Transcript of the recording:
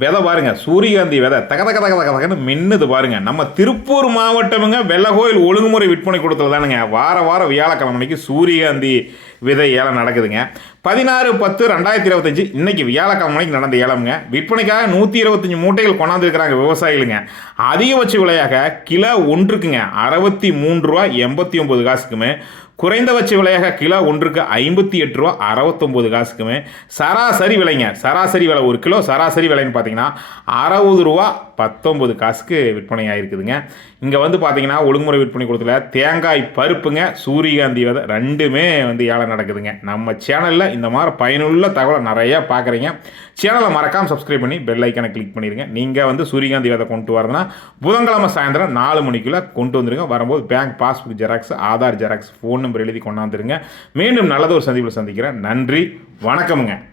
விதை பாருங்க சூரியகாந்தி விதை. தக தக தக தக தகன்னு மின்னுது பாருங்க. நம்ம திருப்பூர் மாவட்டமுங்க வெள்ளகோயில் ஒழுங்குமுறை விற்பனை கொடுத்தது தானுங்க. வார வாரம் வியாழக்கிழமை அன்னைக்கு சூரியகாந்தி விதை ஏலம் நடக்குதுங்க. பதினாறு பத்து ரெண்டாயிரத்தி இருபத்தஞ்சு இன்னைக்கு வியாழக்கிழமை மணிக்கு நடந்த ஏலம்ங்க. விற்பனைக்காக நூற்றி இருபத்தஞ்சி மூட்டைகள் கொண்டாந்துருக்கிறாங்க விவசாயிகளுங்க. அதிகபட்ச விலையாக கிலோ ஒன்றுக்குங்க அறுபத்தி மூன்று ரூபா எண்பத்தி ஒம்பது காசுக்குமே. குறைந்தபட்ச விலையாக கிலோ ஒன்றுக்கு ஐம்பத்தி எட்டு ரூபா அறுபத்தொம்போது காசுக்குமே. சராசரி விலைங்க. சராசரி விலை ஒரு கிலோ சராசரி விலைன்னு பார்த்தீங்கன்னா அறுபது ரூபா பத்தொம்பது காசுக்கு விற்பனை ஆகிருக்குதுங்க இங்கே வந்து பார்த்தீங்கன்னா ஒழுங்குமுறை விற்பனை கொடுத்துல தேங்காய் பருப்புங்க சூரியகாந்தி விதை ரெண்டுமே வந்து ஏழை நடக்குதுங்க. நம்ம சேனலில் இந்த மாதிரி பயனுள்ள தகவலை நிறையா பார்க்குறீங்க. சேனலை மறக்காமல் சப்ஸ்கிரைப் பண்ணி பெல் ஐக்கனை கிளிக் பண்ணிடுங்க நீங்கள் வந்து சூரியகாந்தி விதை கொண்டு வரதுன்னா புதன்கிழமை சாயந்தரம் நாலு மணிக்குள்ளே கொண்டு வந்துருங்க. வரும்போது bank passbook xerox Aadhaar xerox phone number எழுதி கொண்டாந்துருங்க. மீண்டும் நல்லது ஒரு சந்திப்பில் சந்திக்கிறேன். நன்றி. வணக்கமுங்க.